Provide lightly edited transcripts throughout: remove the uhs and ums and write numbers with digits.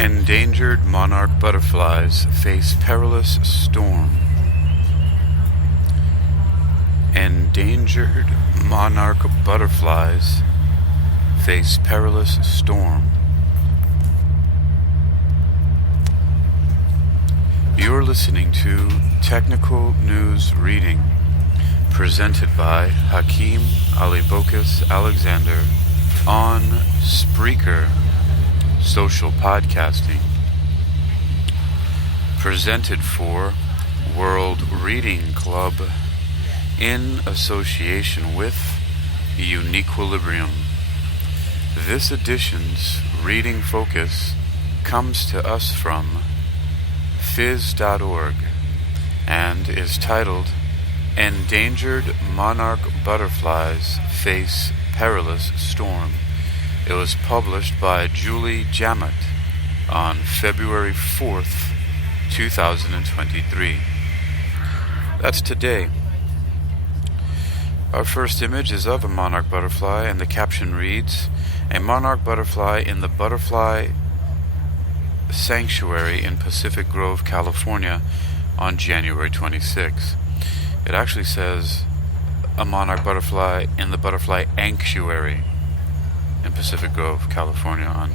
Endangered monarch butterflies face perilous storm. Endangered monarch butterflies face perilous storm. You're listening to Technical News Reading, presented by Hakeem Alibokas Alexander on Spreaker Social Podcasting. Presented for World Reading Club in association with UniquilibriuM. This edition's reading focus comes to us from phys.org and is titled Endangered Monarch Butterflies Face Perilous Storm. It was published by Julie Jamet on February 4th, 2023. That's today. Our first image is of a monarch butterfly, and the caption reads, "A monarch butterfly in the butterfly sanctuary in Pacific Grove, California on January 26. It actually says a monarch butterfly in the butterfly sanctuary in Pacific Grove, California on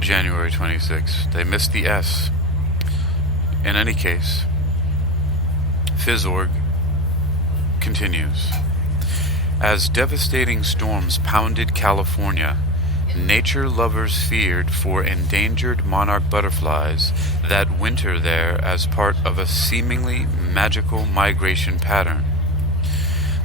January 26. They missed the S. In any case, phys.org continues. As devastating storms pounded California, nature lovers feared for endangered monarch butterflies that winter there as part of a seemingly magical migration pattern.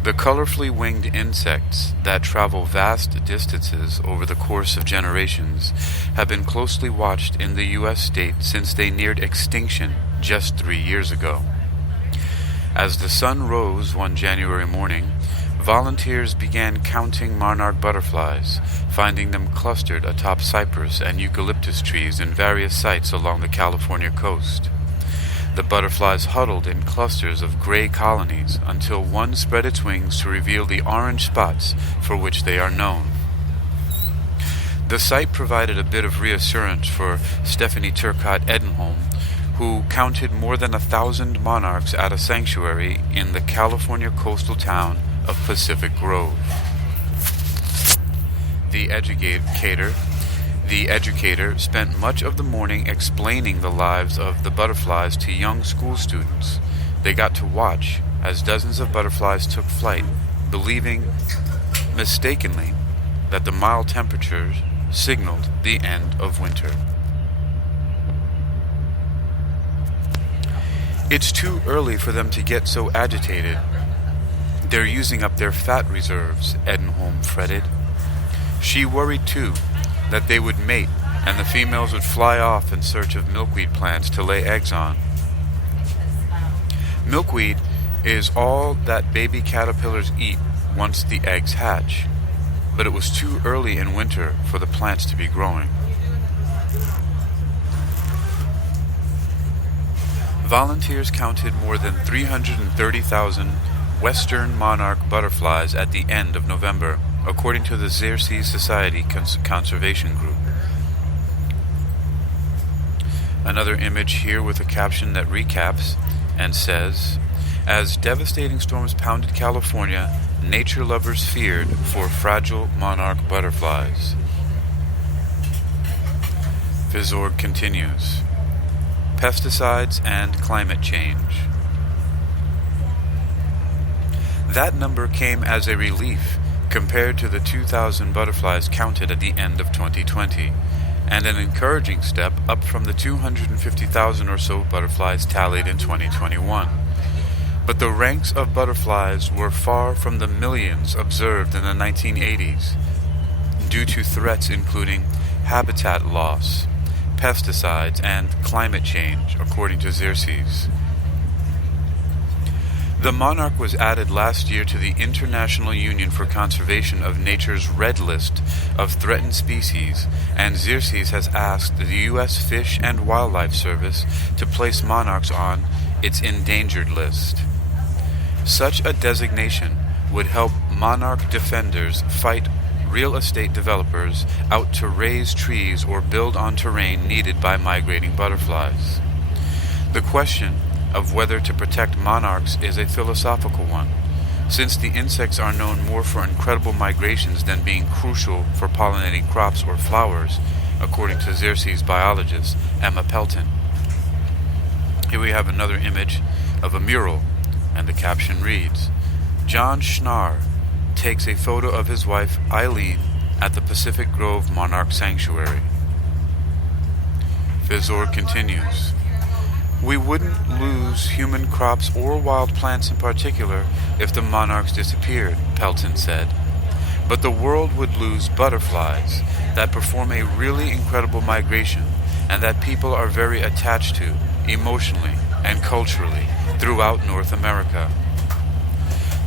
The colorfully winged insects that travel vast distances over the course of generations have been closely watched in the U.S. state since they neared extinction just 3 years ago. As the sun rose one January morning, volunteers began counting monarch butterflies, finding them clustered atop cypress and eucalyptus trees in various sites along the California coast. The butterflies huddled in clusters of gray colonies until one spread its wings to reveal the orange spots for which they are known. The sight provided a bit of reassurance for Stephanie Turcotte Edenholm, who counted more than 1,000 monarchs at a sanctuary in the California coastal town of Pacific Grove. The educator spent much of the morning explaining the lives of the butterflies to young school students. They got to watch as dozens of butterflies took flight, believing mistakenly that the mild temperatures signaled the end of winter. "It's too early for them to get so agitated. They're using up their fat reserves," Edenholm fretted. She worried too that they would mate and the females would fly off in search of milkweed plants to lay eggs on. Milkweed is all that baby caterpillars eat once the eggs hatch, but it was too early in winter for the plants to be growing. Volunteers counted more than 330,000 western monarch butterflies at the end of November, according to the Xerces Society Conservation Group. Another image here with a caption that recaps and says, "As devastating storms pounded California, nature lovers feared for fragile monarch butterflies." phys.org continues. Pesticides and climate change. That number came as a relief compared to the 2,000 butterflies counted at the end of 2020, and an encouraging step up from the 250,000 or so butterflies tallied in 2021. But the ranks of butterflies were far from the millions observed in the 1980s, due to threats including habitat loss, pesticides, and climate change, according to Xerces. The monarch was added last year to the International Union for Conservation of Nature's Red List of Threatened Species, and Xerces has asked the U.S. Fish and Wildlife Service to place monarchs on its endangered list. Such a designation would help monarch defenders fight real estate developers out to raise trees or build on terrain needed by migrating butterflies. The question of whether to protect monarchs is a philosophical one, since the insects are known more for incredible migrations than being crucial for pollinating crops or flowers, according to Xerces biologist Emma Pelton. Here we have another image of a mural, and the caption reads, "John Schnarr takes a photo of his wife Eileen at the Pacific Grove Monarch Sanctuary." Fizor continues, "We wouldn't lose human crops or wild plants in particular if the monarchs disappeared," Pelton said. "But the world would lose butterflies that perform a really incredible migration and that people are very attached to, emotionally and culturally, throughout North America.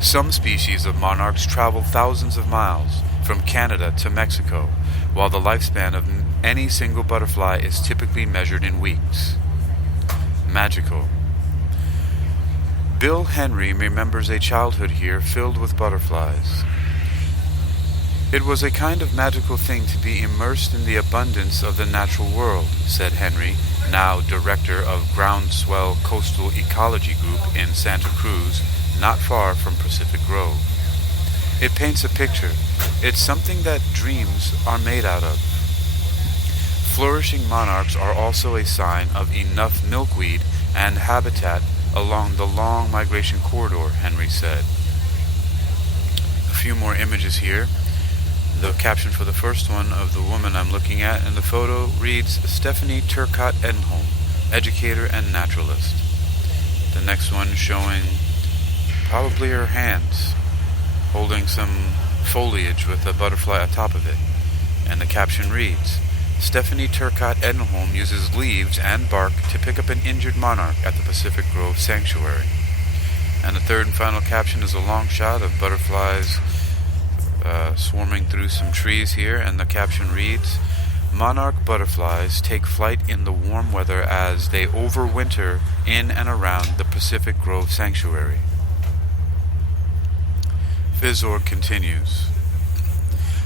Some species of monarchs travel thousands of miles, from Canada to Mexico, while the lifespan of any single butterfly is typically measured in weeks." Magical. Bill Henry remembers a childhood here filled with butterflies. "It was a kind of magical thing to be immersed in the abundance of the natural world," said Henry, now director of Groundswell Coastal Ecology Group in Santa Cruz, not far from Pacific Grove. "It paints a picture. It's something that dreams are made out of." Flourishing monarchs are also a sign of enough milkweed and habitat along the long migration corridor, Henry said. A few more images here. The caption for the first one of the woman I'm looking at in the photo reads, "Stephanie Turcott Edholm, educator and naturalist." The next one showing probably her hands holding some foliage with a butterfly atop of it. And the caption reads, "Stephanie Turcott Edholm uses leaves and bark to pick up an injured monarch at the Pacific Grove Sanctuary." And the third and final caption is a long shot of butterflies swarming through some trees here, and the caption reads, "Monarch butterflies take flight in the warm weather as they overwinter in and around the Pacific Grove Sanctuary." Fizor continues,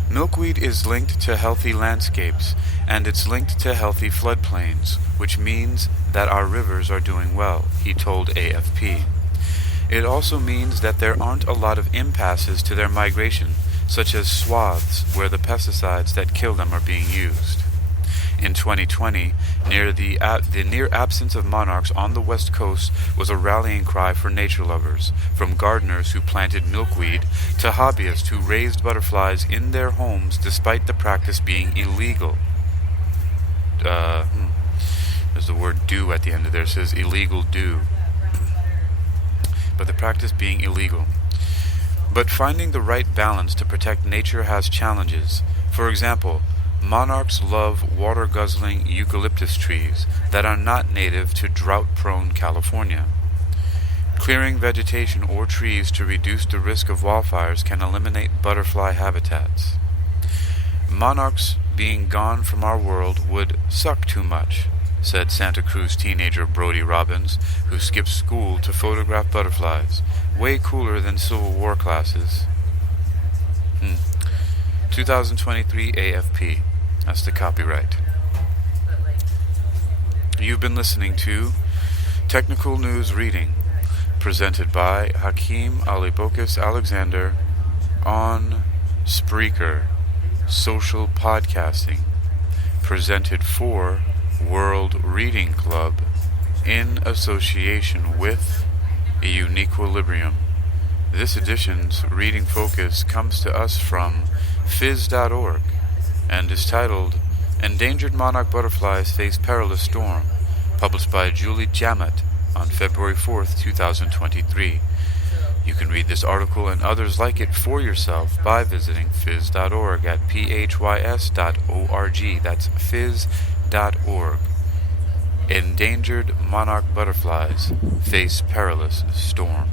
"Milkweed is linked to healthy landscapes, and it's linked to healthy floodplains, which means that our rivers are doing well," he told AFP. "It also means that there aren't a lot of impasses to their migration, such as swaths where the pesticides that kill them are being used. In 2020, the near absence of monarchs on the West Coast was a rallying cry for nature lovers, from gardeners who planted milkweed to hobbyists who raised butterflies in their homes despite the practice being illegal." There's the word "do" at the end of there. It says illegal do. But the practice being illegal. But finding the right balance to protect nature has challenges. For example, monarchs love water-guzzling eucalyptus trees that are not native to drought-prone California. Clearing vegetation or trees to reduce the risk of wildfires can eliminate butterfly habitats. "Monarchs being gone from our world would suck too much," said Santa Cruz teenager Brody Robbins, who skipped school to photograph butterflies. Way cooler than Civil War classes. 2023 AFP. That's the copyright. You've been listening to Technical News Reading, presented by Hakeem Alibokis Alexander on Spreaker, social podcasting, presented for World Reading Club in association with UniquilibriuM. This edition's reading focus comes to us from phys.org and is titled "Endangered Monarch Butterflies Face Perilous Storm," published by Julie Jamet on February 4th, 2023. You can read this article and others like it for yourself by visiting phys.org at phys.org. That's phys.org. Endangered monarch butterflies face perilous storm.